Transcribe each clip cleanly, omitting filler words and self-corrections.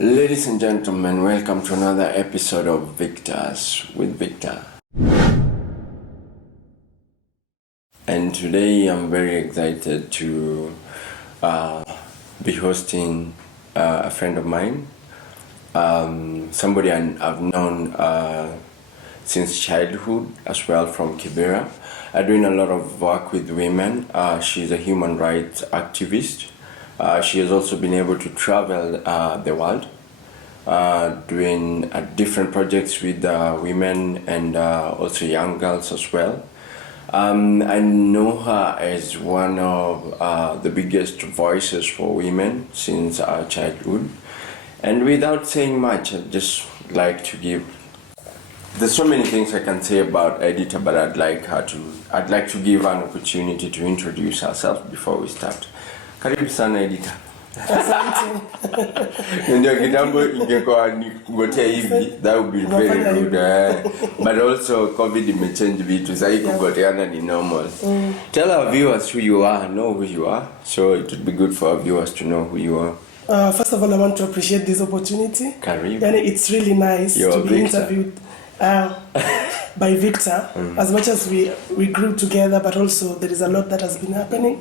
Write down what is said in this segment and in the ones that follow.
Ladies and gentlemen, welcome to another episode of Victors with Victor. And today I'm very excited to be hosting a friend of mine, somebody I've known since childhood as well, from Kibera. Doing a lot of work with women. She's a human rights activist. She has also been able to travel the world, doing different projects with women and also young girls as well. I know her as one of the biggest voices for women since our childhood. And without saying much, I'd just like to give... There's so many things I can say about Editar, but I'd like to give her an opportunity to introduce herself before we start. Karibu sana Editar. Asante. Ndio kitambo ingekuwa nikugotea hivi, that would be very rude. But also COVID imechange vitu, sasa kugoteana ni normal. Tell our viewers who you are, know who you are, so it would be good for our viewers to know who you are. First of all, I want to appreciate this opportunity. Karibu. Yani, it's really nice to be interviewed by Victor. As much as we grew together, but also there is a lot that has been happening.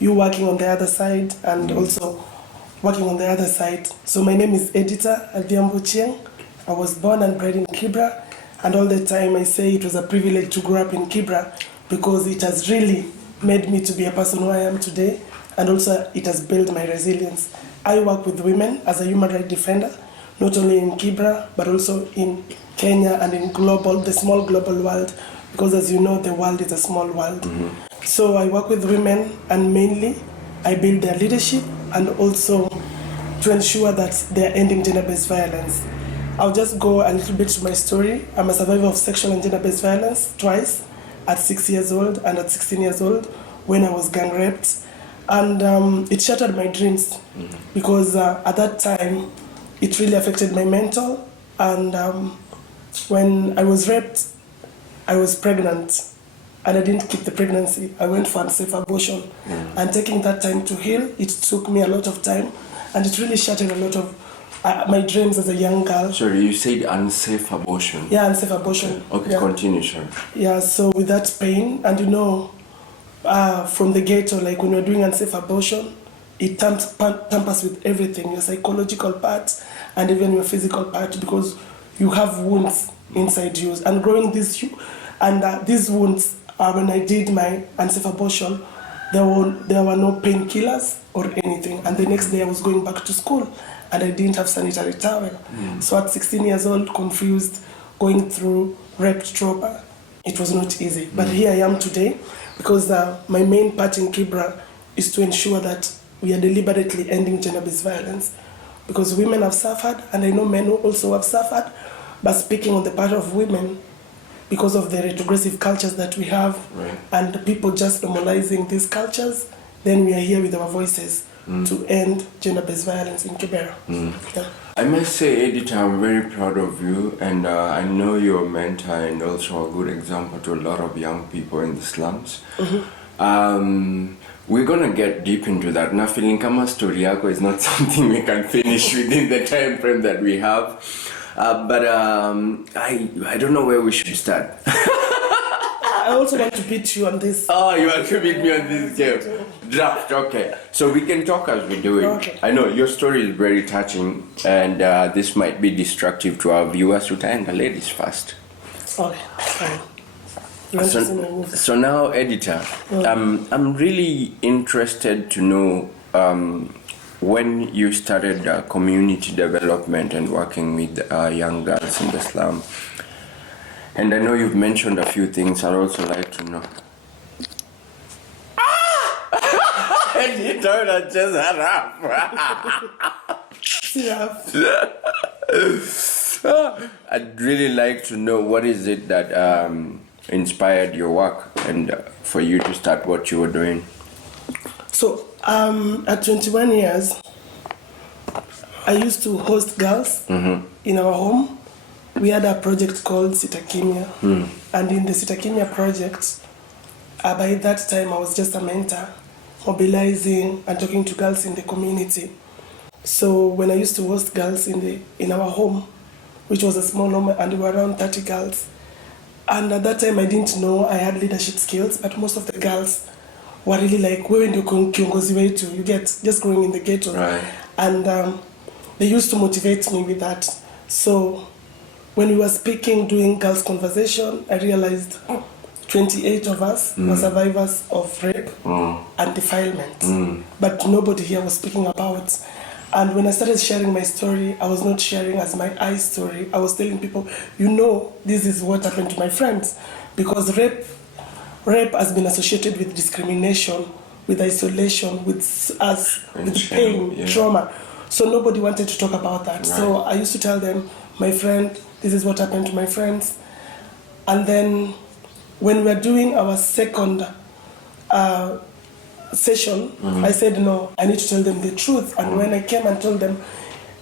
You working on the other side and also working on the other side. So my name is Editar Vitalis. I was born and bred in Kibra, and all the time I say it was a privilege to grow up in Kibra because it has really made me to be a person who I am today, and also it has built my resilience. I work with women as a human rights defender, not only in Kibra but also in Kenya and in the small global world, because as you know, the world is a small world. So I work with women, and mainly I build their leadership and also to ensure that they're ending gender-based violence. I'll just go a little bit to my story. I'm a survivor of sexual and gender-based violence twice, at 6 years old and at 16 years old when I was gang raped. And it shattered my dreams because at that time it really affected my mental. And when I was raped, I was pregnant. And I didn't keep the pregnancy. I went for unsafe abortion. And taking that time to heal, it took me a lot of time. And it really shattered a lot of my dreams as a young girl. Sorry, you said unsafe abortion? Yeah, unsafe abortion. Okay, yeah. Continue, sir. Yeah, so with that pain, and you know, from the ghetto, like when you're doing unsafe abortion, it tampers with everything, your psychological part and even your physical part, because you have wounds inside you. And growing these wounds, when I did my unsafe abortion, there were no painkillers or anything. And the next day I was going back to school and I didn't have sanitary towel. So at 16 years old, confused, going through rape trauma, it was not easy. But here I am today because my main part in Kibra is to ensure that we are deliberately ending gender-based violence. Because women have suffered, and I know men also have suffered, but speaking on the part of women, because of the retrogressive cultures that we have, and people just normalizing these cultures, then we are here with our voices to end gender-based violence in Kibera. Yeah. I must say, Editar, I'm very proud of you, and I know you're a mentor and also a good example to a lot of young people in the slums. We're gonna get deep into that. Now, feeling kama story yako is not something we can finish within the time frame that we have. But I don't know where we should start. I also want to beat you on this. Oh, you want to beat me on this game? Draft, okay. So we can talk as we do it. Okay. I know your story is very touching, and this might be destructive to our viewers. To and the ladies first. Okay, fine. So now, Editar, I'm really interested to know when you started community development and working with young girls in the slum. And I know you've mentioned a few things. I'd also like to know. Editar, I just had up. I'd really like to know what is it that inspired your work and for you to start what you were doing. So, at 21 years, I used to host girls in our home. We had a project called Sitakimia. And in the Sitakimia project, by that time I was just a mentor, mobilizing and talking to girls in the community. So when I used to host girls in our home, which was a small home, and we were around 30 girls. And at that time, I didn't know I had leadership skills, but most of the girls were really like, wewe ndio kiongozi wetu, you get, just growing in the ghetto. Right. And they used to motivate me with that. So when we were speaking, doing girls' conversation, I realized 28 of us were survivors of rape and defilement. But nobody here was speaking about. And when I started sharing my story, I was not sharing as my story. I was telling people, this is what happened to my friends. Because rape has been associated with discrimination, with isolation, with pain, trauma. So nobody wanted to talk about that. Right. So I used to tell them, my friend, this is what happened to my friends. And then when we were doing our second session, I said, no, I need to tell them the truth. And when I came and told them,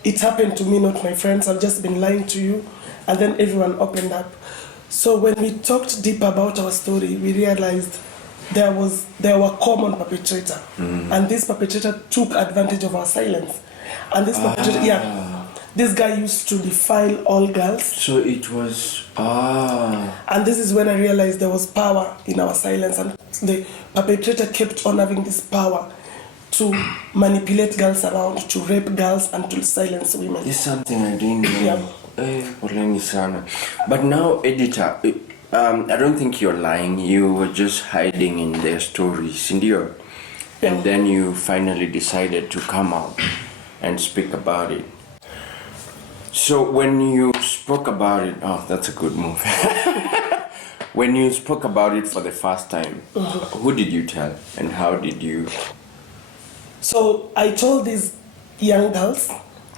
it happened to me, not my friends, I've just been lying to you. And then everyone opened up. So when we talked deep about our story, we realized there were common perpetrator. And this perpetrator took advantage of our silence. And this perpetrator, this guy used to defile all girls. So it was, And this is when I realized there was power in our silence, and the perpetrator kept on having this power to manipulate girls around, to rape girls, and to silence women. It's something I didn't know. Yeah. But now, Editor, I don't think you're lying. You were just hiding in their stories, and then you finally decided to come out and speak about it. So when you spoke about it, that's a good move. When you spoke about it for the first time, who did you tell and how did you? So I told these young girls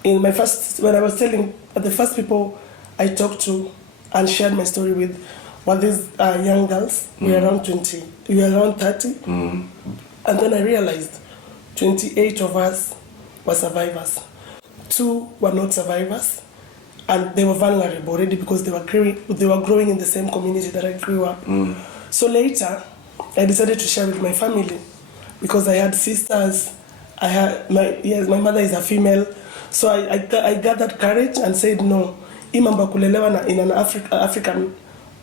when I was telling the first people I talked to and shared my story with were these young girls. We were around 20, we were around 30. And then I realized 28 of us were survivors. 2 were not survivors. And they were vulnerable already because they were growing in the same community that I grew up. So later, I decided to share with my family because I had sisters. My mother is a female. So I got that courage and said, no, imamba kulelewa in an African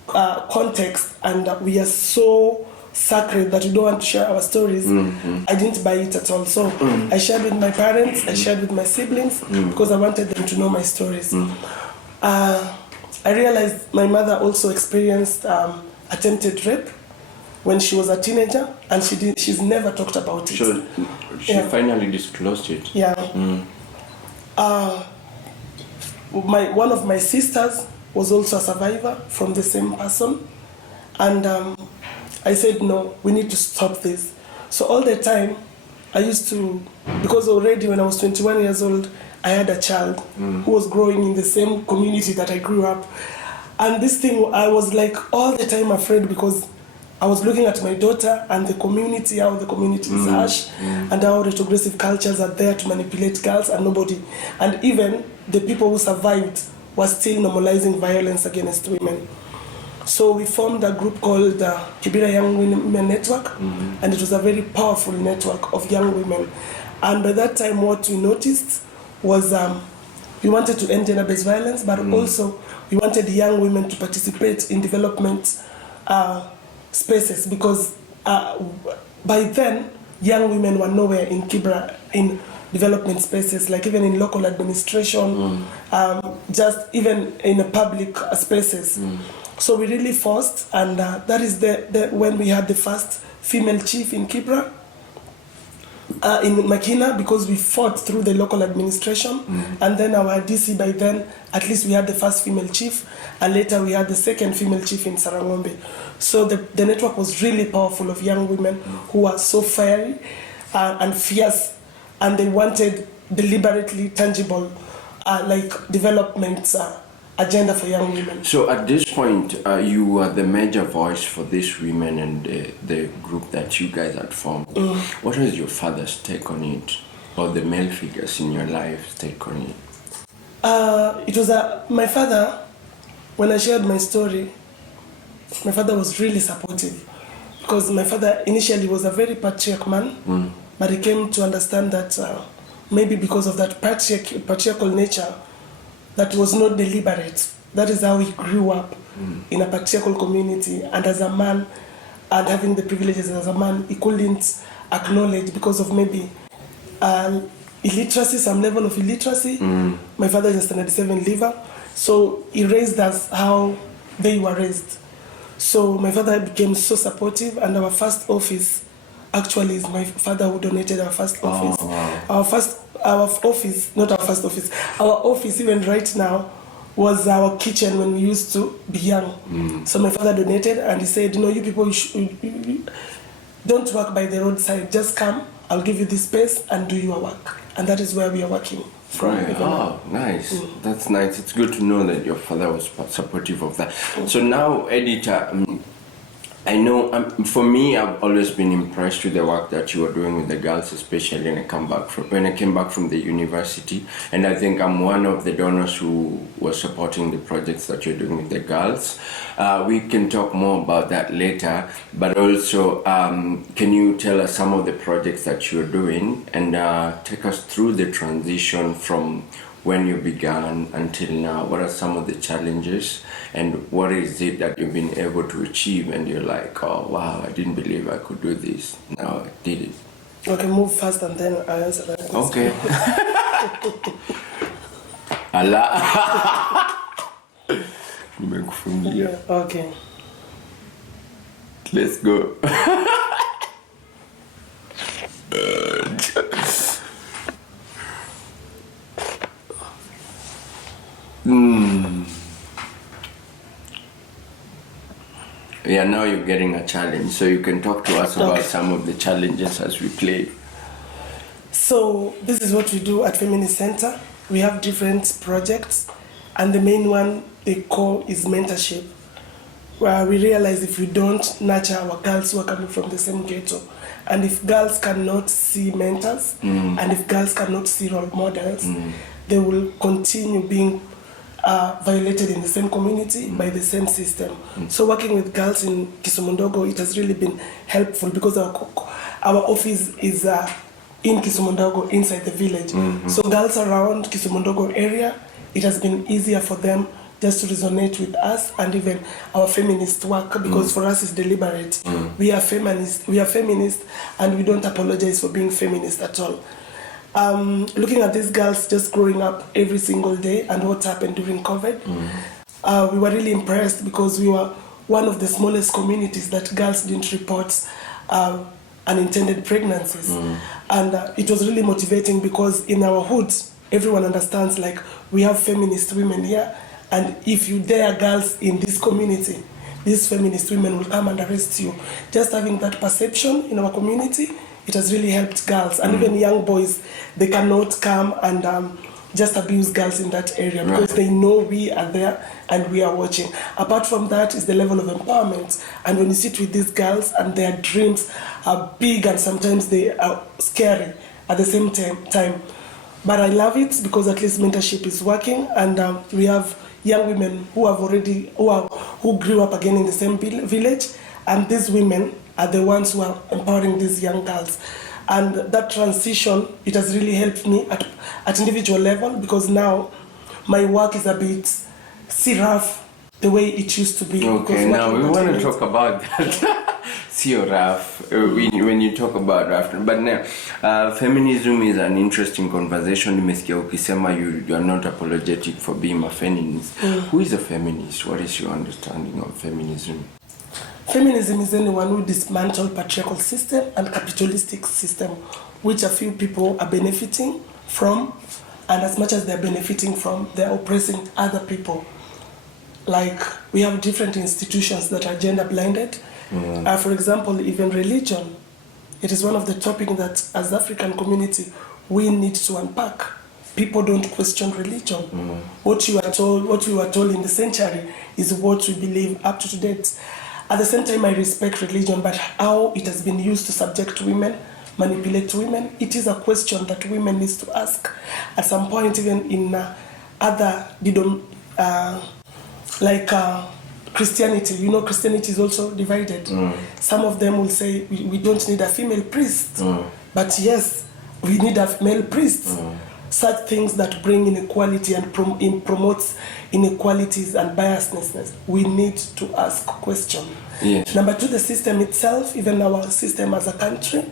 context, and we are so sacred that we don't want to share our stories. I didn't buy it at all. So I shared with my parents, I shared with my siblings because I wanted them to know my stories. I realized my mother also experienced attempted rape when she was a teenager, and she's never talked about it. So she finally disclosed it. Yeah. One of my sisters was also a survivor from the same person, and I said, no, we need to stop this. So all the time, I used to, because already when I was 21 years old, I had a child who was growing in the same community that I grew up. And this thing, I was like all the time afraid because I was looking at my daughter and the community, how the community is harsh, and how retrogressive cultures are there to manipulate girls and nobody. And even the people who survived were still normalizing violence against women. So we formed a group called the Kibera Young Women Network, and it was a very powerful network of young women. And by that time, what we noticed was we wanted to end gender-based violence, but also we wanted young women to participate in development spaces, because by then, young women were nowhere in Kibera in development spaces, like even in local administration, just even in the public spaces. So we really forced, and that is when we had the first female chief in Kibera, in Makina, because we fought through the local administration, and then our DC by then, at least we had the first female chief, and later we had the second female chief in Sarangombe. So the network was really powerful of young women who were so fiery and fierce, and they wanted deliberately tangible like development agenda for young women. So at this point, you were the major voice for these women and the group that you guys had formed. What was your father's take on it, or the male figures in your life take on it? It was my father, when I shared my story, my father was really supportive, because my father initially was a very patriarchal man, but he came to understand that maybe because of that patriarchal nature that was not deliberate. That is how he grew up in a patriarchal community, and as a man, and having the privileges as a man, he couldn't acknowledge because of maybe illiteracy, some level of illiteracy. My father is a standard 7 liver, so he raised us how they were raised. So my father became so supportive, and our first office actually is my father who donated our first office. Our office even right now was our kitchen when we used to be young. So my father donated, and he said, you people, you don't work by the roadside, just come, I'll give you this space and do your work. And that is where we are working from. Right. Oh, nice. That's nice. It's good to know that your father was supportive of that. So now, Editor, I know, for me, I've always been impressed with the work that you are doing with the girls, especially when I came back from the university. And I think I'm one of the donors who was supporting the projects that you're doing with the girls. We can talk more about that later, but also, can you tell us some of the projects that you're doing and take us through the transition from when you began until now? What are some of the challenges, and what is it that you've been able to achieve and you're like, oh wow, I didn't believe I could do this, now I did it? Okay, move fast and then I answer that. Okay. Allah. Nimekufungia. Okay. Let's go. Yeah, now you're getting a challenge, so you can talk to us about some of the challenges as we play. So this is what we do at Feminist Center. We have different projects, and the main one they call is mentorship, where we realize if we don't nurture our girls who are coming from the same ghetto, and if girls cannot see mentors, and if girls cannot see role models, they will continue being violated in the same community by the same system. So working with girls in Kisumundogo, it has really been helpful because our office is in Kisumundogo, inside the village. So girls around Kisumundogo area, it has been easier for them just to resonate with us, and even our feminist work, because for us it's deliberate. We are feminist, and we don't apologize for being feminist at all. Looking at these girls just growing up every single day and what happened during COVID, we were really impressed because we were one of the smallest communities that girls didn't report unintended pregnancies. And it was really motivating because in our hood, everyone understands, like, we have feminist women here, and if you dare girls in this community, these feminist women will come and arrest you. Just having that perception in our community, it has really helped girls, and even young boys, they cannot come and just abuse girls in that area because they know we are there and we are watching. Apart from that is the level of empowerment, and when you sit with these girls and their dreams are big and sometimes they are scary at the same time. But I love it because at least mentorship is working, and we have young women who grew up again in the same village, and these women are the ones who are empowering these young girls. And that transition, it has really helped me at individual level, because now my work is a bit rough the way it used to be. Okay, now we want to talk about that. rough when you talk about rough. But now, feminism is an interesting conversation. Nimesikia ukisema you are not apologetic for being a feminist. Who is a feminist? What is your understanding of feminism? Feminism is anyone who dismantles patriarchal system and capitalistic system, which a few people are benefiting from, and as much as they're benefiting from, they're oppressing other people. Like, we have different institutions that are gender blinded. For example, even religion. It is one of the topics that as African community we need to unpack. People don't question religion. What we were told in the century is what we believe up to date. At the same time, I respect religion, but how it has been used to subject women, manipulate women, it is a question that women need to ask. At some point, even in other, Christianity, Christianity is also divided. Some of them will say, we don't need a female priest. But yes, we need a male priest. Such things that bring inequality and promotes inequalities and biasness. We need to ask questions. Yes. Number two, the system itself, even our system as a country,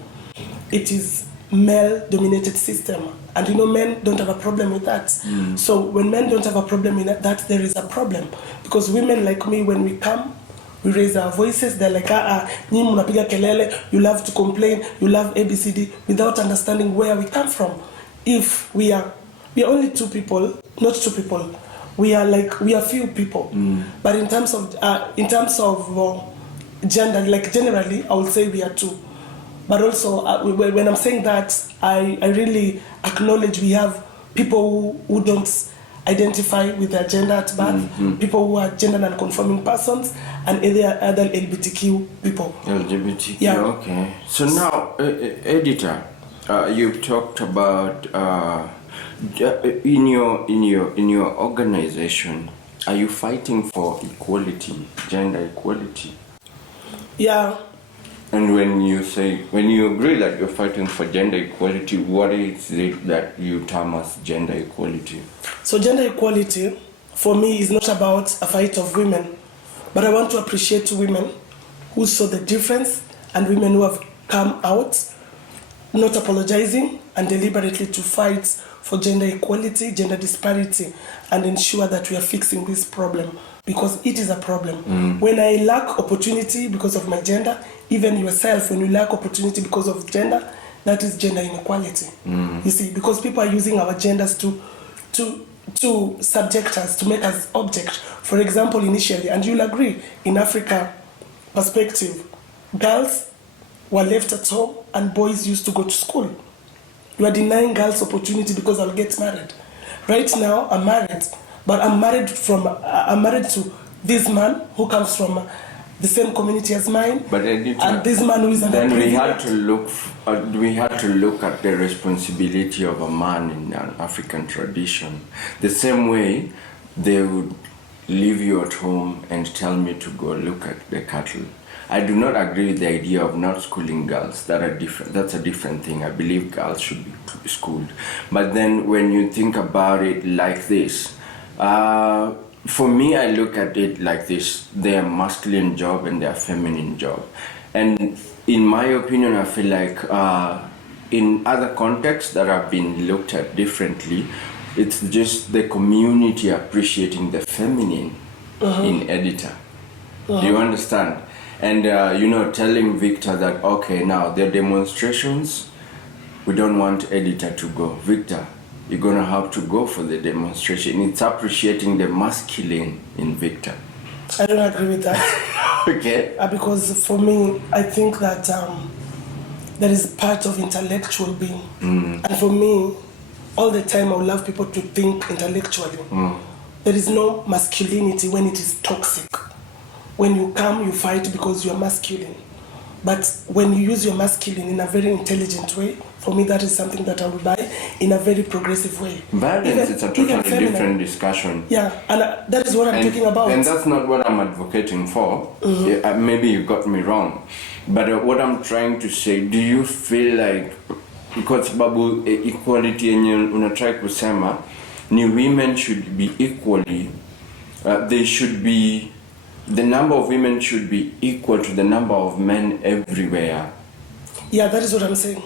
it is male-dominated system. And you know, men don't have a problem with that. So when men don't have a problem with that, there is a problem. Because women like me, when we come, we raise our voices. They're like, nyinyi mnapiga kelele, you love to complain, you love ABCD, without understanding where we come from. If we are only two people, not two people, we are few people. But in terms of gender, like generally, I would say we are two. But also, when I'm saying that, I really acknowledge we have people who don't identify with their gender at birth, people who are gender non-conforming persons, and other LGBTQ people. LGBTQ, yeah. Okay. So now, editor, you've talked about in your organization, are you fighting for equality, gender equality? Yeah. And when you agree that you're fighting for gender equality, what is it that you term as gender equality? So gender equality, for me, is not about a fight of women, but I want to appreciate women who saw the difference and women who have come out, not apologizing, and deliberately to fight for gender equality, gender disparity, and ensure that we are fixing this problem, because it is a problem. When I lack opportunity because of my gender, even yourself, when you lack opportunity because of gender, that is gender inequality. You see, because people are using our genders to subject us, to make us object. For example, initially, and you'll agree, in Africa perspective, girls were left at home and boys used to go to school. You are denying girls opportunity because I'll get married. Right now, I'm married, but I'm married to this man who comes from the same community as mine, but and this man who is then we had to look at the responsibility of a man in an African tradition. The same way they would leave you at home and tell me to go look at the cattle. I do not agree with the idea of not schooling girls. That's a different thing. I believe girls should be schooled. But then when you think about it like this, for me, I look at it like this: their masculine job and their feminine job. And in my opinion, I feel like in other contexts that have been looked at differently, it's just the community appreciating the feminine in Editor. Do you understand? And telling Victor that, okay, now there are demonstrations, we don't want Editor to go. Victor, you're gonna have to go for the demonstration. It's appreciating the masculine in Victor. I don't agree with that. Okay. Because for me, I think that there is part of intellectual being. And for me, all the time I would love people to think intellectually. There is no masculinity when it is toxic. When you come, you fight because you are masculine. But when you use your masculine in a very intelligent way, for me that is something that I will buy in a very progressive way. Violence is a totally different discussion. Yeah, and that is what I'm talking about. And that's not what I'm advocating for. Yeah, maybe you got me wrong. But what I'm trying to say, do you feel like, because babu equality yenye unatry kusema, ni women should be equally, the number of women should be equal to the number of men everywhere. Yeah, that is what I'm saying.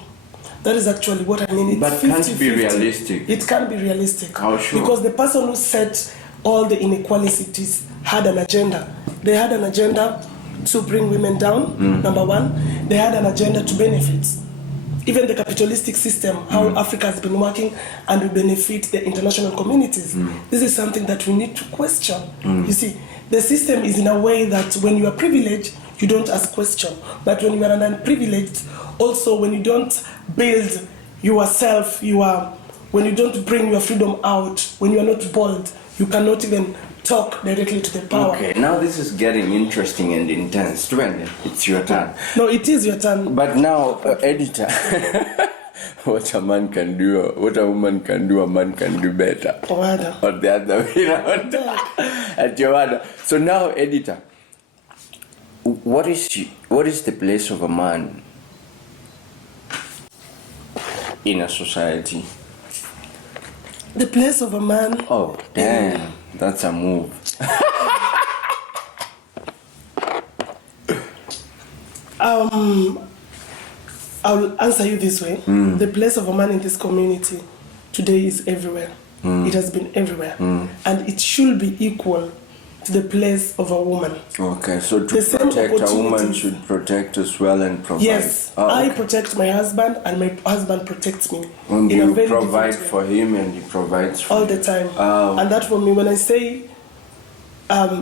That is actually what I mean. It's but 50, can't be realistic. It can be realistic. How sure? Because the person who set all the inequalities had an agenda. They had an agenda to bring women down, number one. They had an agenda to benefit. Even the capitalistic system, how Africa has been working and will benefit the international communities. This is something that we need to question. You see, the system is in a way that when you are privileged, you don't ask questions. But when you are unprivileged, also when you don't build yourself, when you don't bring your freedom out, when you are not bold, you cannot even talk directly to the power. Okay, now this is getting interesting and intense. Twende, it's your turn. No, it is your turn. But now, editor, what a man can do, what a woman can do, a man can do better. Wada. Or the other way around. At your wada. So now, editor, what is the place of a man in a society? The place of a man. Oh, damn. That's a move. I'll answer you this way. The place of a man in this community today is everywhere. It has been everywhere. And it should be equal to the place of a woman. Okay, so to The same protect a woman opportunities. should protect as well and provide. Yes, Oh, I okay. protect my husband and my husband protects me. And in a you very provide different way. for him and he provides for All you. the time. Oh. And that for me, when I say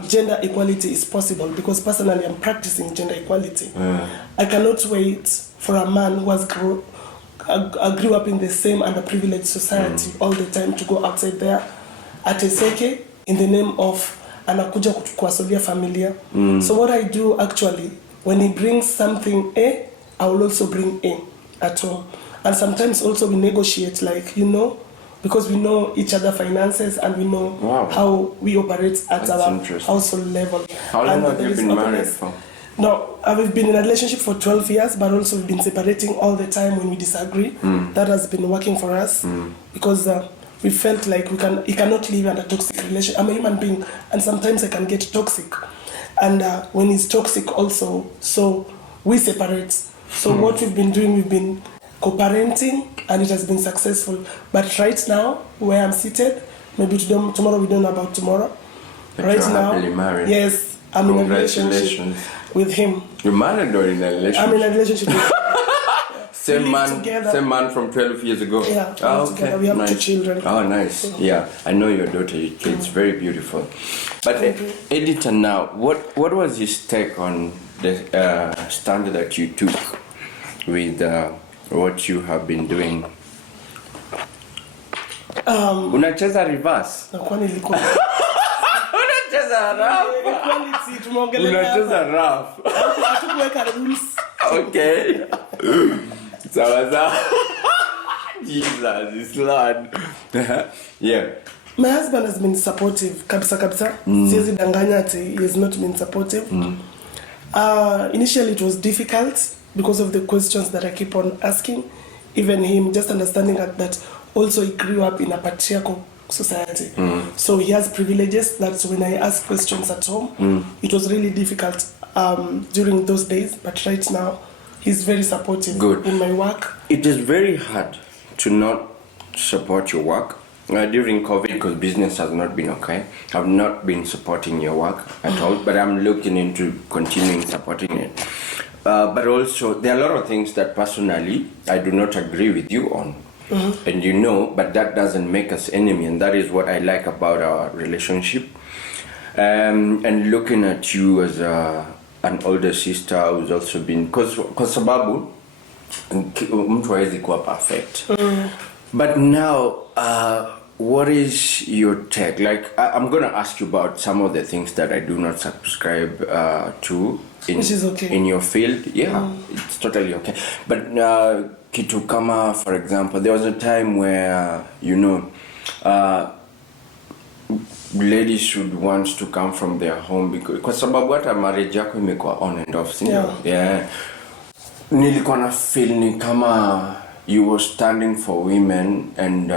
gender equality is possible, because personally I'm practicing gender equality. I cannot wait for a man who has grew up in the same underprivileged society all the time to go outside there ateseke in the name of anakuja kuwasaidia familia. So what I do actually, when he brings something A, I will also bring A at home. And sometimes also we negotiate, like, because we know each other finances and we know how we operate at our household level. How long And have there you is been married openness. for? No, I've been in a relationship for 12 years, but also we've been separating all the time when we disagree. That has been working for us because we felt like he cannot live in a toxic relationship. I'm a human being, and sometimes I can get toxic. And when he's toxic also, so we separate. So what we've been doing, we've been co-parenting, and it has been successful. But right now, where I'm seated, maybe tomorrow we don't know about tomorrow. But right you're now, happily married. yes, I'm in a relationship with him. You're married or in a relationship? I'm in a relationship with him. Same We live man, together. same man from 12 years ago. Yeah, oh, okay. Together. We have 2 children. Oh, nice. Yeah, I know your daughter. It's very beautiful. But editor, now, what was his take on the stand that you took with what you have been doing? Unacheza reverse. Nakuwa nilikuwa Unacheza rap. equality tumeongelea. Unacheza rap. Hatukuweka rules. Okay. Sawa. Jesus is Lord. Yeah. My husband has been supportive, kabisa. Siwezi danganya ati he has not been supportive. Initially it was difficult because of the questions that I keep on asking. Even him, just understanding that also he grew up in a patriarchal society. So he has privileges. That's when I ask questions at home. It was really difficult during those days, but right now he's very supportive in my work. It is very hard to not support your work. During COVID, because business has not been okay, I've not been supporting your work at all, but I'm looking into continuing supporting it. But also, there are a lot of things that personally I do not agree with you on. And but that doesn't make us enemy, and that is what I like about our relationship. And looking at you as an older sister who's also been, because sababu mtu hawezi kuwa perfect. But now, what is your take? Like, I'm going to ask you about some of the things that I do not subscribe to Which is okay. In your field. Yeah, it's totally okay. But kitu kama, for example, there was a time where, ladies should want to come from their home because sababu hata marriage yako imekuwa on and off, sindio? Yeah. Nilikuwa na feel ni kama you were standing for women, and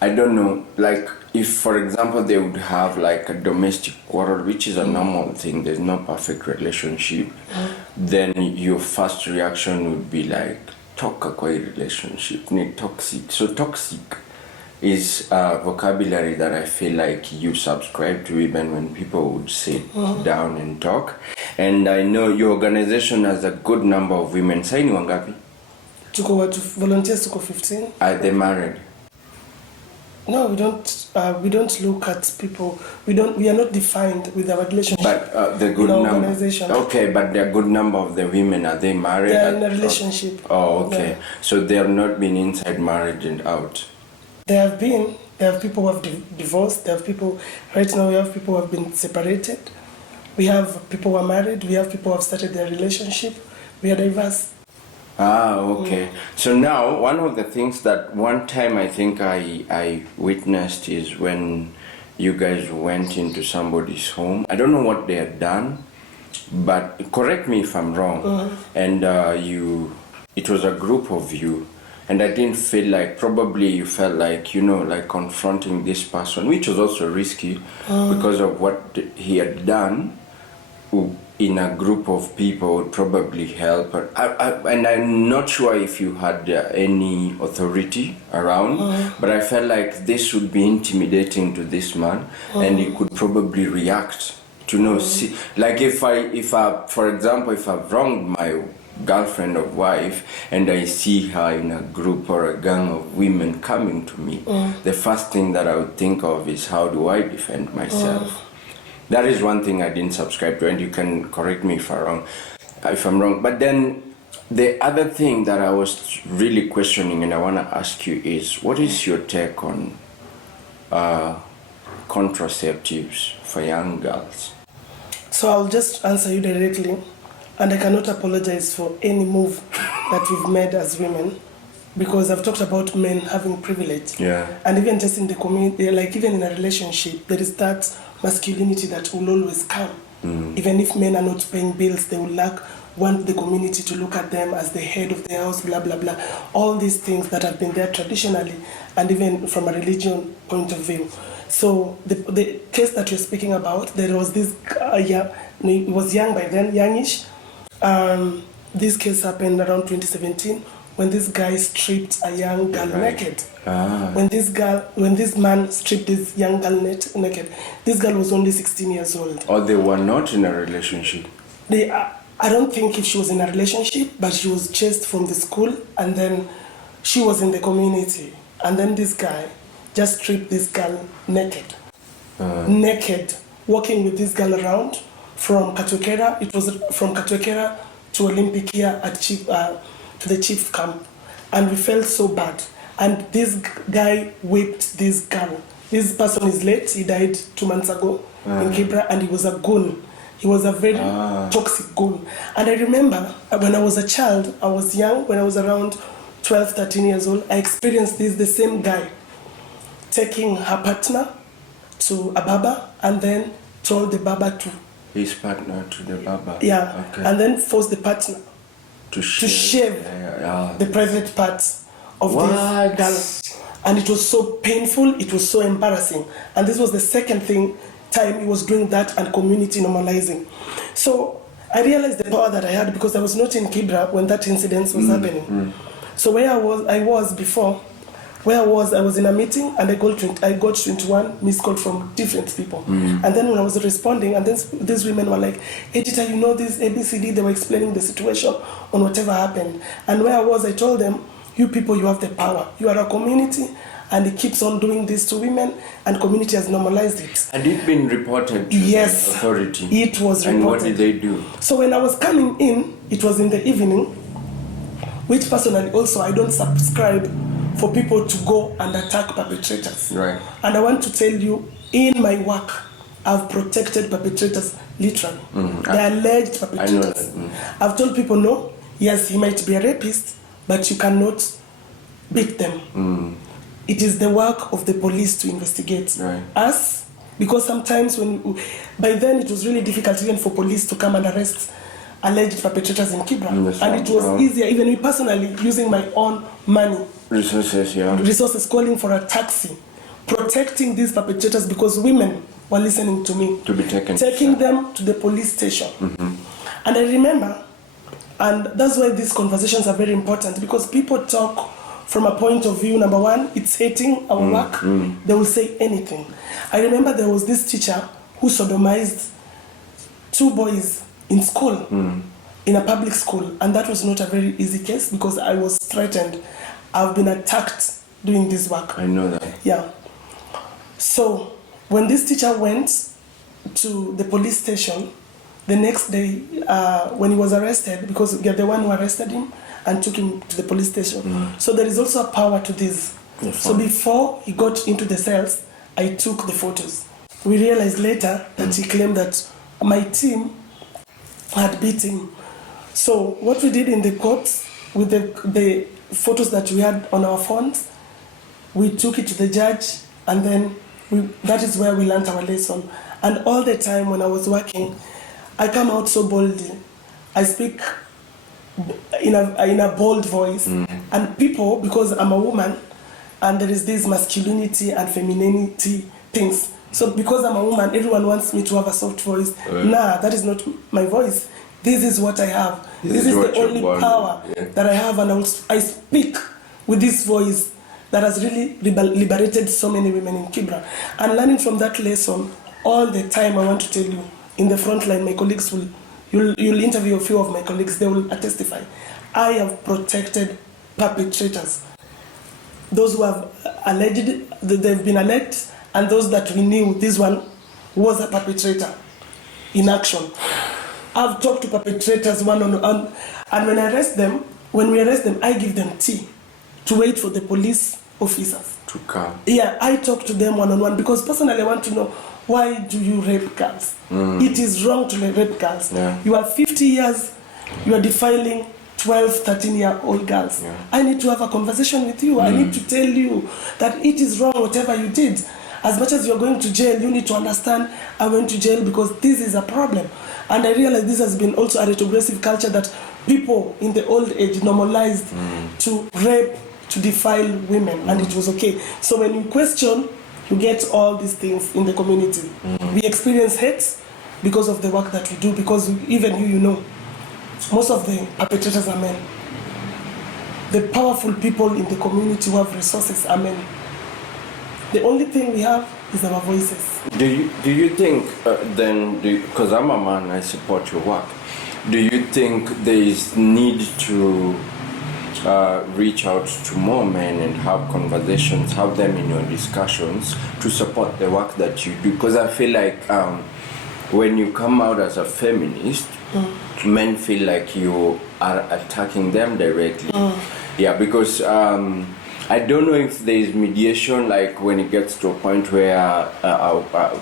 I don't know, like if for example they would have like a domestic quarrel, which is a normal thing, there's no perfect relationship, then your first reaction would be like, toka kwa hii relationship ni toxic. So toxic is a vocabulary that I feel like you subscribe to even when people would sit down and talk. And I know your organization has a good number of women. Saini wangapi? Tuko watu volunteers, tuko 15. Are they married? No, we don't look at people. We are not defined with our relationship. But the good in our number. organization. Okay, but the good number of the women, are they married? They are in a relationship. Oh, okay. Yeah. So they have not been inside marriage and out. There have people who have divorced. There have people, right now we have people who have been separated. We have people who are married. We have people who have started their relationship. We are diverse. Ah, okay. So now, one of the things that one time I think I witnessed is when you guys went into somebody's home. I don't know what they had done, but correct me if I'm wrong. And you it was a group of you, and I didn't feel like, probably you felt like, you know, like confronting this person, which was also risky because of what he had done in a group of people would probably help. And I'm not sure if you had any authority around, but I felt like this would be intimidating to this man, and he could probably react to know, see, like if I, for example, if I've wronged my girlfriend or wife and I see her in a group or a gang of women coming to me, the first thing that I would think of is, how do I defend myself? That is one thing I didn't subscribe to, and you can correct me if I'm wrong. But then the other thing that I was really questioning, and I want to ask you, is what is your take on contraceptives for young girls? So I'll just answer you directly, and I cannot apologize for any move that we've made as women, because I've talked about men having privilege. Yeah. And even just in the community, like even in a relationship, there is that masculinity that will always come. Even if men are not paying bills, they will want the community to look at them as the head of the house, blah, blah, blah. All these things that have been there traditionally, and even from a religion point of view. So the case that you're speaking about, there was this, he was young by then, youngish. This case happened around 2017 when this guy stripped a young girl naked. When this man stripped this young girl naked, this girl was only 16 years old. Or they were not in a relationship? I don't think if she was in a relationship, but she was chased from the school, and then she was in the community. And then this guy just stripped this girl naked. Naked, walking with this girl around from Katwekera. It was from Katwekera to Olympic here at to the chief camp. And we felt so bad. And this guy whipped this girl. This person is late. He died 2 months ago in Kibra, and he was a goon. He was a very toxic goon. And I remember when I was a child, I was young, when I was around 12, 13 years old, I experienced this, the same guy taking her partner to a baba and then told the baba to... His partner to the baba? Yeah, okay. And then forced the partner to shave the private parts of this girl. And it was so painful, it was so embarrassing. And this was the second time he was doing that, and community normalizing. So I realized the power that I had, because I was not in Kibra when that incident was happening. So where I was before, I was in a meeting, and I got 21 missed calls from different people. And then when I was responding, and then these women were like, Editor, you know this ABCD, they were explaining the situation on whatever happened. And where I told them, you people, you have the power. You are a community, and it keeps on doing this to women, and community has normalized it. And it been reported to the authority? It was reported. And what did they do? So when I was coming in, it was in the evening, which personally also I don't subscribe for people to go and attack perpetrators. Right. And I want to tell you, in my work, I've protected perpetrators, literally. The alleged perpetrators. I know that. I've told people, no, yes, he might be a rapist, but you cannot beat them. It is the work of the police to investigate us, because sometimes by then it was really difficult even for police to come and arrest alleged perpetrators in Kibra. And it was easier, even me personally, using my own money. Resources, calling for a taxi, protecting these perpetrators, because women were listening to me. To be taking them to the police station. And I remember, and that's why these conversations are very important, because people talk from a point of view, number one, it's hating our work. They will say anything. I remember there was this teacher who sodomized 2 boys in school, in a public school, and that was not a very easy case, because I was threatened. I've been attacked doing this work. I know that. Yeah. So when this teacher went to the police station, the next day, when he was arrested, because we are the one who arrested him and took him to the police station. So there is also a power to this. So before he got into the cells, I took the photos. We realized later that he claimed that my team had beat him. So what we did in the courts, with the photos that we had on our phones, we took it to the judge, and then that is where we learned our lesson. And all the time when I was working, I come out so boldly. I speak in a bold voice. And people, because I'm a woman, and there is this masculinity and femininity things. So because I'm a woman, everyone wants me to have a soft voice. Nah, that is not my voice. This is what I have. This is the only power that I have, and I speak with this voice that has really liberated so many women in Kibra. And learning from that lesson all the time, I want to tell you, in the front line, my colleagues you'll interview a few of my colleagues, they will testify. I have protected perpetrators. Those who have alleged, they've been alleged, and those that we knew this one was a perpetrator in action. I've talked to perpetrators one-on-one, and when we arrest them, I give them tea to wait for the police officers to come. Yeah, I talk to them one-on-one because personally I want to know, why do you rape girls? It is wrong to rape girls. Yeah. You are 50 years, you are defiling 12, 13-year-old girls. Yeah. I need to have a conversation with you. I need to tell you that it is wrong, whatever you did. As much as you're going to jail, you need to understand I went to jail because this is a problem. And I realize this has been also a retrogressive culture that people in the old age normalized to rape, to defile women, and it was okay. So when you question, you get all these things in the community. We experience hate because of the work that we do, because even you know, most of the perpetrators are men. The powerful people in the community who have resources are men. The only thing we have is our voices. Do you think then, because I'm a man, I support your work, do you think there is need to reach out to more men and have conversations, have them in your discussions to support the work that you do? Because I feel like when you come out as a feminist, men feel like you are attacking them directly. Yeah, because I don't know if there is mediation, like when it gets to a point where,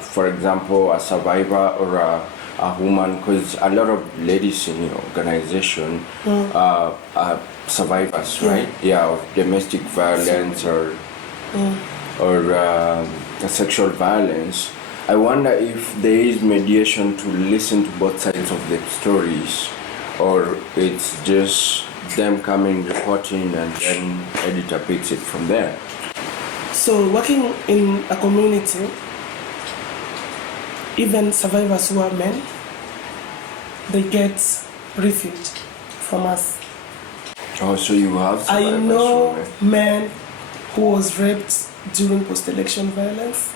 for example, a survivor or a woman, because a lot of ladies in your organization are survivors, right? Yeah, of domestic violence or sexual violence. I wonder if there is mediation to listen to both sides of the stories, or it's just them coming, reporting, and then editor picks it from there. So working in a community, even survivors who are men, they get refuge from us. Oh, so you have survivors? I know men who was raped during post-election violence,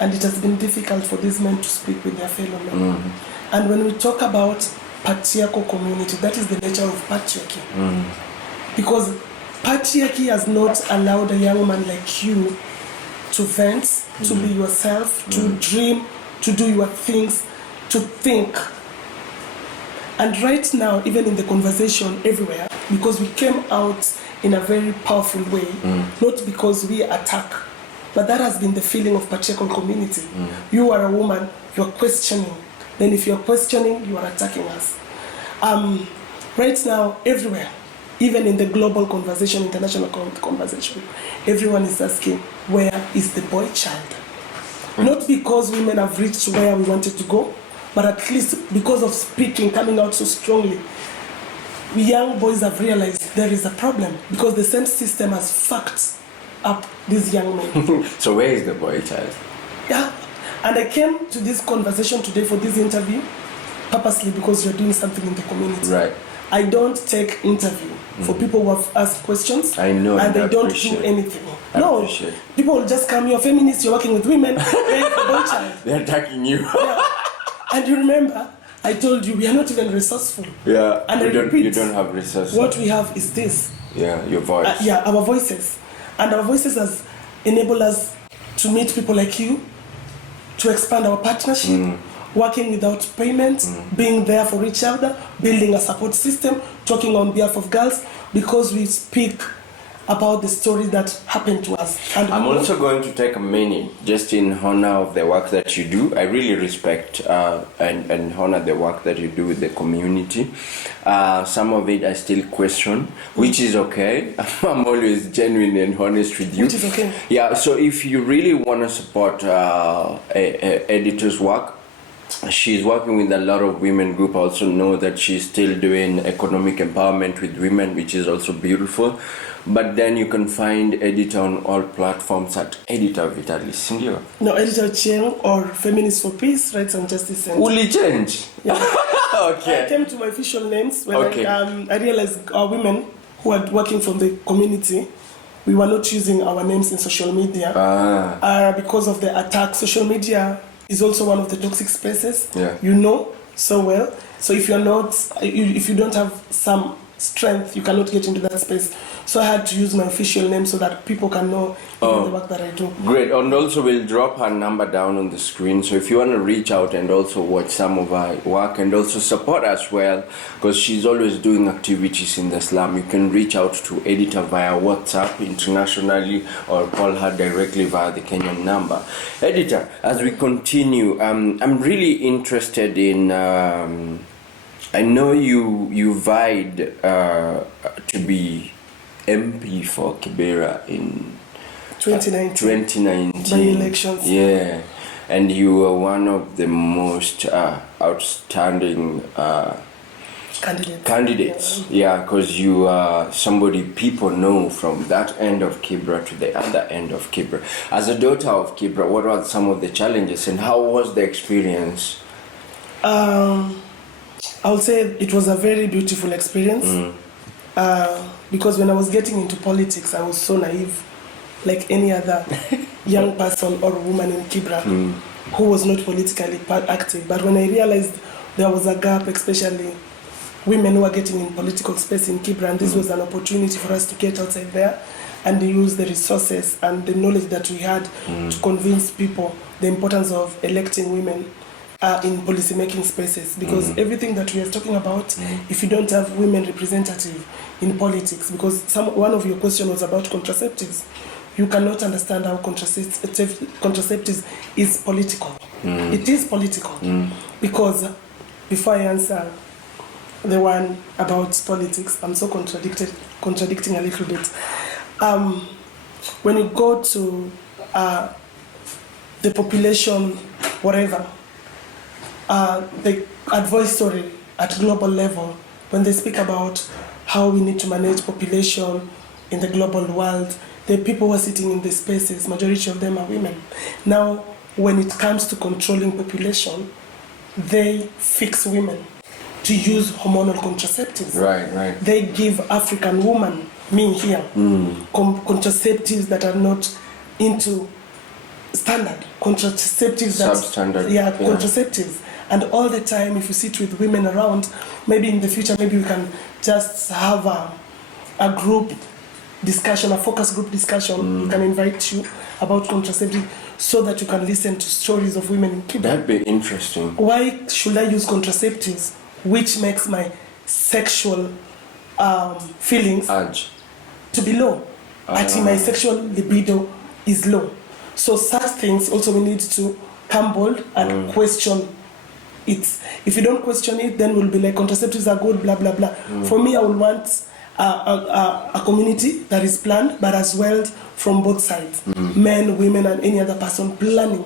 and it has been difficult for these men to speak with their fellow men. And when we talk about patriarchal community, that is the nature of patriarchy. Because patriarchy has not allowed a young man like you to vent, to be yourself, to dream, to do your things, to think. And right now, even in the conversation everywhere, because we came out in a very powerful way, not because we attack, but that has been the feeling of patriarchal community. You are a woman, you're questioning. Then if you're questioning, you are attacking us. Right now, everywhere, even in the global conversation, international conversation, everyone is asking, where is the boy child? Not because women have reached where we wanted to go, but at least because of speaking, coming out so strongly, young boys have realized there is a problem, because the same system has fucked up these young men. So where is the boy child? Yeah, and I came to this conversation today for this interview purposely because you're doing something in the community. Right. I don't take interview for people who have asked questions. I know, and they don't appreciate. do anything. No, people will just come, you're feminist, you're working with women, where is the boy child? They're attacking you. Yeah. And you remember, I told you we are not even resourceful. Yeah, and I repeat, you don't have resources. What we have is this. Yeah, your voice. Yeah, our voices. And our voices has enabled us to meet people like you, to expand our partnership, working without payment, being there for each other, building a support system, talking on behalf of girls, because we speak about the story that happened to us. And I'm also going to take a minute just in honor of the work that you do. I really respect and honor the work that you do with the community. Some of it I still question, which is okay. I'm always genuine and honest with you. Which is okay. Yeah, so if you really want to support editor's work, she's working with a lot of women group. I also know that she's still doing economic empowerment with women, which is also beautiful. But then you can find Editor on all platforms at Editar Vitalis. No, Editor Cheng or Feminist for Peace, Rights and Justice Center. Uli change. Yeah. Okay. I came to my official names when Okay. I realized our women who are working from the community, we were not using our names in social media because of the attack. Social media is also one of the toxic spaces. Yeah. You know so well. So if you're not, if you don't have some strength, you cannot get into that space. So I had to use my official name so that people can know the work that I do. Great. And also we'll drop her number down on the screen. So if you want to reach out and also watch some of her work and also support as well, because she's always doing activities in the slum, you can reach out to Editor via WhatsApp internationally or call her directly via the Kenyan number. Editor, as we continue, I'm really interested in... I know you vied to be MP for Kibera in 2019 by elections. Yeah, and you were one of the most outstanding candidates. Yeah, because you are somebody people know from that end of Kibera to the other end of Kibera. As a daughter of Kibera, what were some of the challenges and how was the experience? I would say it was a very beautiful experience because when I was getting into politics, I was so naive, like any other young person or woman in Kibera who was not politically active. But when I realized there was a gap, especially women who are getting in political space in Kibera, and this was an opportunity for us to get outside there and use the resources and the knowledge that we had to convince people the importance of electing women in policy-making spaces, because everything that we are talking about, if you don't have women representative in politics, because one of your questions was about contraceptives, you cannot understand how contraceptives is political. It is political because, before I answer the one about politics, I'm so contradicting a little bit. When you go to the population, whatever, the advisory at global level, when they speak about how we need to manage population in the global world, the people who are sitting in the spaces, majority of them are women. Now, when it comes to controlling population, they fix women to use hormonal contraceptives. Right. They give African women, me here, contraceptives that are not into standard, contraceptives that... Substandard. Yeah, contraceptives. And all the time, if you sit with women around, maybe in the future, maybe we can just have a group discussion, a focus group discussion. We can invite you about contraceptives so that you can listen to stories of women in Kibera. That'd be interesting. Why should I use contraceptives, which makes my sexual feelings Urge to be low? Actually, my sexual libido is low. So such things also we need to come bold and question it. If you don't question it, then we'll be like, contraceptives are good, blah, blah, blah. For me, I would want a community that is planned, but as well from both sides. Men, women, and any other person planning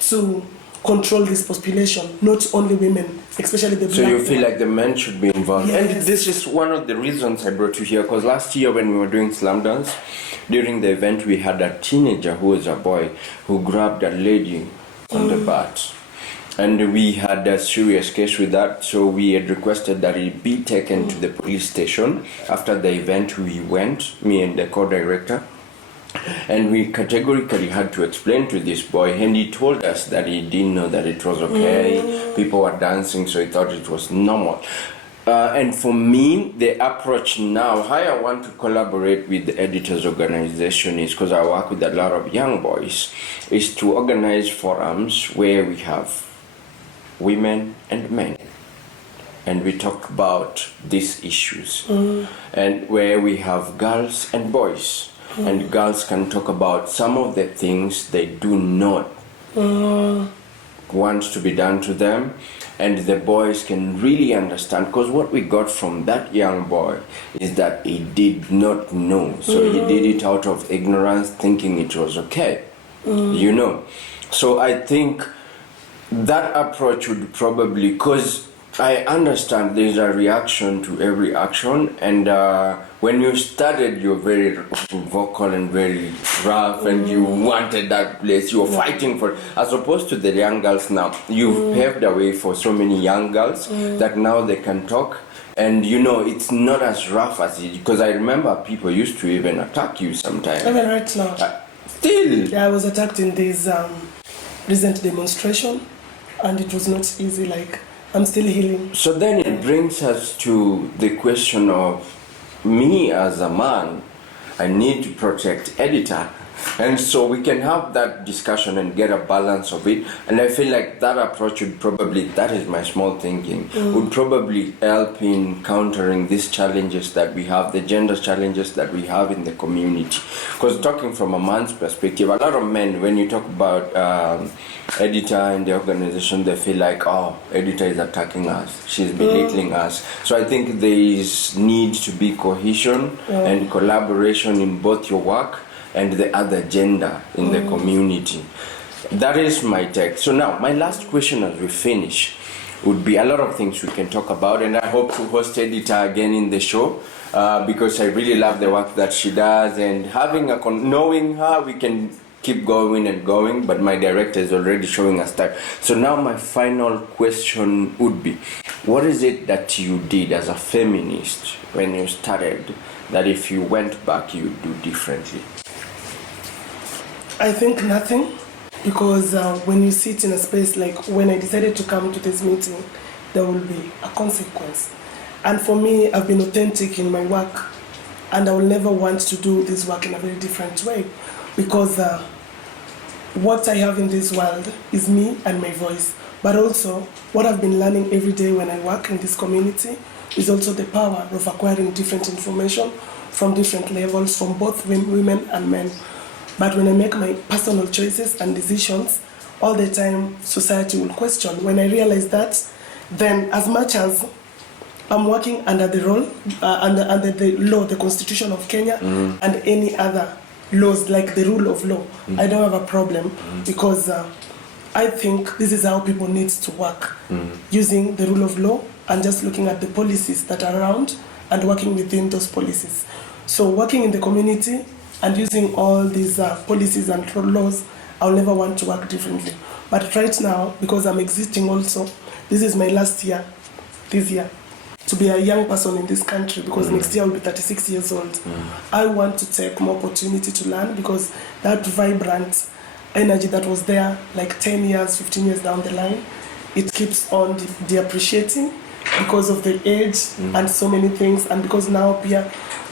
to control this population, not only women, especially the black. So you feel like the men should be involved. Yes. And this is one of the reasons I brought you here, because last year when we were doing Slam Dance, during the event we had a teenager who was a boy who grabbed a lady on the butt. And we had a serious case with that, so we had requested that it be taken to the police station. After the event we went, me and the co-director, and we categorically had to explain to this boy, and he told us that he didn't know that it was okay. People were dancing, so he thought it was normal. And for me, the approach now, how I want to collaborate with the editors organization is, because I work with a lot of young boys, is to organize forums where we have women and men, and we talk about these issues, and where we have girls and boys, and girls can talk about some of the things they do not want to be done to them, and the boys can really understand, because what we got from that young boy is that he did not know, so he did it out of ignorance, thinking it was okay, you know. So I think that approach would probably, because I understand there's a reaction to every action, and when you started, you're very vocal and very rough, and you wanted that place, you were fighting for it. As opposed to the young girls now, you've paved the way for so many young girls that now they can talk. And it's not as rough as it, because I remember people used to even attack you sometimes. Even right now. Still. Yeah, I was attacked in this recent demonstration, and it was not easy. Like, I'm still healing. So then it brings us to the question of me as a man. I need to protect Editor. And so we can have that discussion and get a balance of it. And I feel like that approach would probably, that is my small thinking, would probably help in countering these challenges that we have, the gender challenges that we have in the community. Because talking from a man's perspective, a lot of men, when you talk about Editor and the organization, they feel like, oh, Editor is attacking us, she's belittling us. So I think there is need to be cohesion and collaboration in both your work and the other gender in the community. That is my take. So now, my last question as we finish would be a lot of things we can talk about, and I hope to host Editor again in the show because I really love the work that she does, and having knowing her, we can keep going and going, but my director is already showing us that. So now my final question would be, what is it that you did as a feminist when you started that if you went back you'd do differently? I think nothing, because when you sit in a space, like when I decided to come to this meeting, there will be a consequence. And for me, I've been authentic in my work, and I will never want to do this work in a very different way, because what I have in this world is me and my voice. But also, what I've been learning every day when I work in this community is also the power of acquiring different information from different levels, from both women and men. But when I make my personal choices and decisions, all the time society will question. When I realize that, then as much as I'm working under the role, under the law, the Constitution of Kenya, and any other laws like the rule of law, I don't have a problem, because I think this is how people need to work, using the rule of law and just looking at the policies that are around and working within those policies. So working in the community and using all these policies and laws, I'll never want to work differently. But right now, because I'm existing also, this is my last year, this year, to be a young person in this country, because next year I'll be 36 years old. I want to take more opportunity to learn, because that vibrant energy that was there like 10 years, 15 years down the line, it keeps on depreciating because of the age and so many things. And because now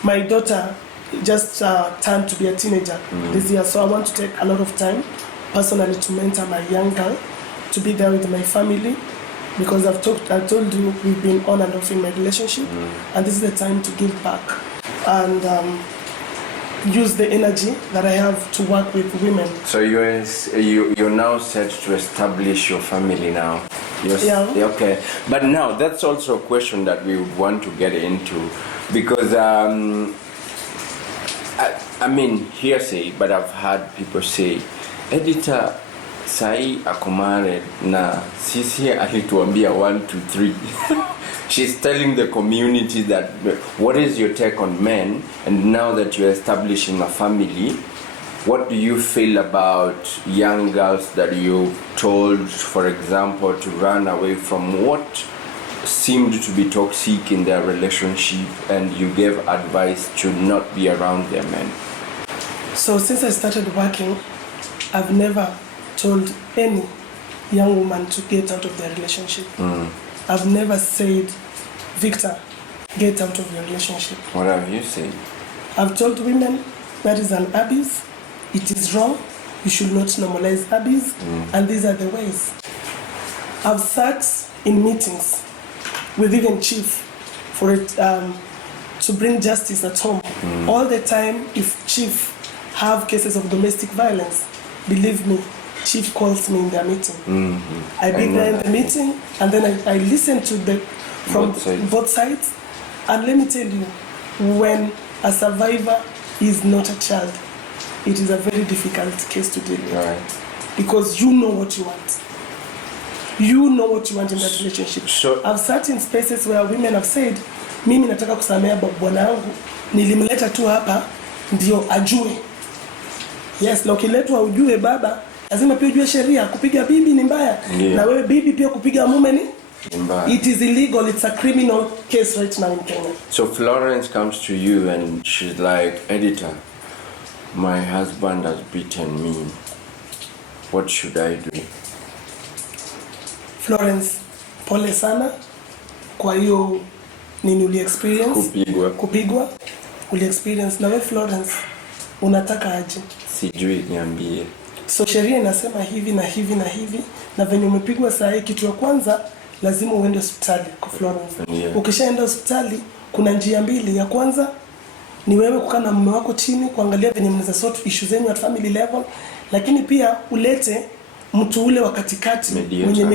my daughter just turned to be a teenager this year, so I want to take a lot of time personally to mentor my young girl, to be there with my family, because I told you we've been on and off in my relationship, and this is the time to give back and use the energy that I have to work with women. So you're now set to establish your family now. Yeah. Okay, but now that's also a question that we would want to get into, because I mean, hearsay, but I've heard people say, Editor sai ako married na sisi alituambia 1, 2, 3. She's telling the community that, what is your take on men, and now that you're establishing a family, what do you feel about young girls that you told, for example, to run away from what seemed to be toxic in their relationship, and you gave advice to not be around their men? So since I started working, I've never told any young woman to get out of their relationship. I've never said, Victor, get out of your relationship. What have you said? I've told women that is an abuse, it is wrong, you should not normalize abuse, and these are the ways. I've sat in meetings with even chief for it to bring justice at home. All the time, if chief have cases of domestic violence, believe me, chief calls me in their meeting. I be there in the meeting, and then I listen to from both sides. And let me tell you, when a survivor is not a child, it is a very difficult case to deal with. Right. Because you know what you want. You know what you want in that relationship. So I've sat in spaces where women have said, mimi nataka kusamea bwana yangu, nilimleta tu hapa ndio ajue. Yes, na ukiletwa ujue baba, lazima pia ujue sheria, kupiga bibi ni mbaya. Na wewe bibi pia kupiga mume ni mbaya. It is illegal, it's a criminal case right now in Kenya. So Florence comes to you and she's like, Editor, my husband has beaten me. What should I do? Florence, pole sana kwa hiyo nini uli experience. Kupigwa. Uli experience. Na wewe Florence, unataka aje? Sijui, niambie. So sheria inasema hivi na hivi na hivi, na venye umepigwa saa hii, kitu ya kwanza lazima uende hospitali kwa Florence. Ukishaenda hospitali kuna njia mbili. Ya kwanza ni wewe kukaa na mume wako chini kuangalia venye mnaweza sort issues zenu at family level, lakini pia ulete mtu ule wa katikati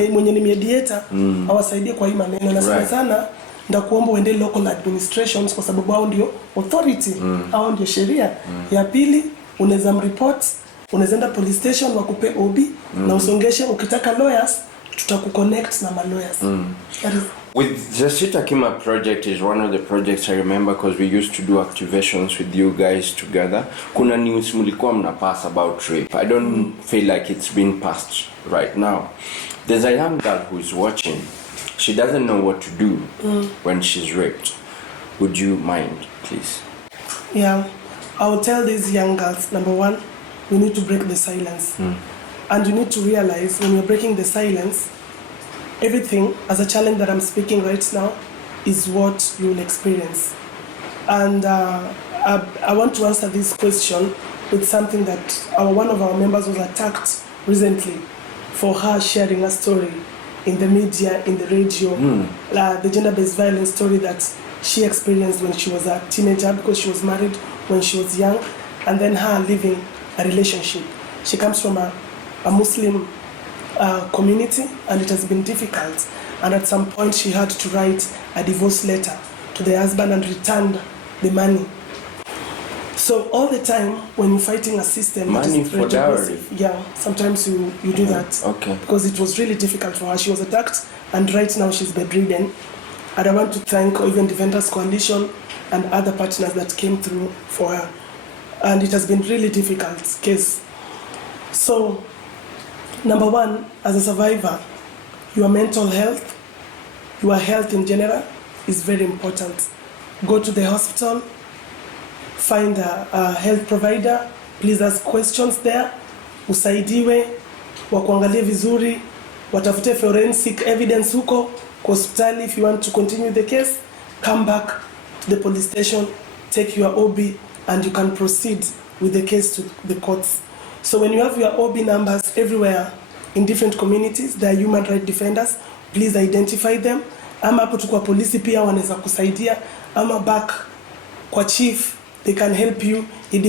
mwenye ni mediator awasaidie kwa hii maneno. Na sana ndakuomba uende local administrations kwa sababu hao ndio authority, hao ndio sheria. Ya pili unaweza mreport, unaweza enda police station wakupe OB na usongeshe. Ukitaka lawyers tutakuconnect na ma lawyers. With the Sita Kima project is one of the projects I remember because we used to do activations with you guys together. Kuna news mulikuwa mnapass about rape. I don't feel like it's been passed right now. There's a young girl who is watching. She doesn't know what to do when she's raped. Would you mind, please? Yeah, I will tell these young girls, number one, we need to break the silence. And you need to realize when you're breaking the silence, everything as a challenge that I'm speaking right now is what you will experience. And I want to answer this question with something that one of our members was attacked recently for her sharing a story in the media, in the radio, the gender-based violence story that she experienced when she was a teenager because she was married when she was young, and then her living a relationship. She comes from a Muslim community, and it has been difficult, and at some point she had to write a divorce letter to the husband and returned the money. So all the time when you're fighting a system, money for dowry, sometimes you do that. Okay. Because it was really difficult for her. She was attacked, and right now she's bedridden. And I want to thank even Defenders Coalition and other partners that came through for her. And it has been really difficult case. So number one, as a survivor, your mental health, your health in general is very important. Go to the hospital, find a health provider, please ask questions there, usaidiwe, wakuangalie vizuri, watafute forensic evidence huko kwa hospitali. If you want to continue the case, come back to the police station, take your OB, and you can proceed with the case to the courts. So when you have your OB numbers everywhere in different communities, there are human rights defenders, please identify them. Ama hapo tu kwa polisi pia wanaweza kusaidia, ama back kwa chief, they can help you. It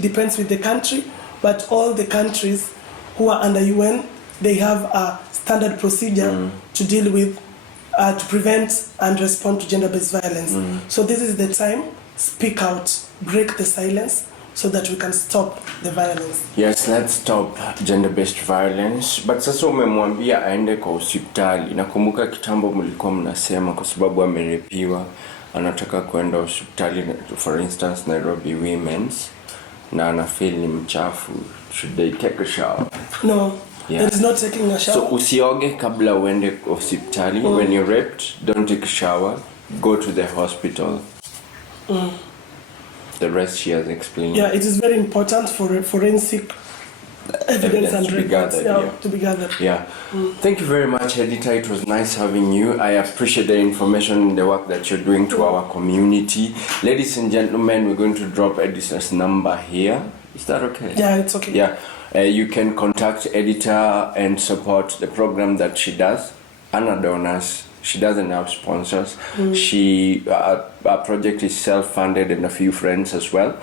depends with the country, but all the countries who are under UN, they have a standard procedure to deal with, to prevent and respond to gender-based violence. So this is the time, speak out, break the silence, so that we can stop the violence. Yes, let's stop gender-based violence. But sasa umemwambia aende kwa hospitali. Nakumbuka kitambo mlikuwa mnasema kwa sababu amerepiwa anataka kwenda hospitali, for instance Nairobi Women's, na anafeel ni mchafu. Should they take a shower? No, there is not taking a shower. So usioge kabla uende hospitali. When you're raped, don't take a shower. Go to the hospital. The rest she has explained. Yeah, it is very important for forensic evidence and records to be gathered. Yeah. Thank you very much, Editor. It was nice having you. I appreciate the information and the work that you're doing to our community. Ladies and gentlemen, we're going to drop Editor's number here. Is that okay? Yeah, it's okay. Yeah. You can contact Editor and support the program that she does. Anna donors. She doesn't have sponsors. Our project is self-funded and a few friends as well.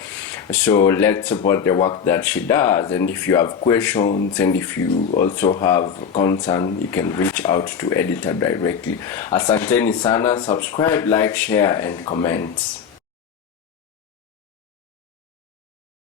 So let's support the work that she does. And if you have questions and if you also have concern, you can reach out to Editor directly. Asanteni sana. Subscribe, like, share, and comment.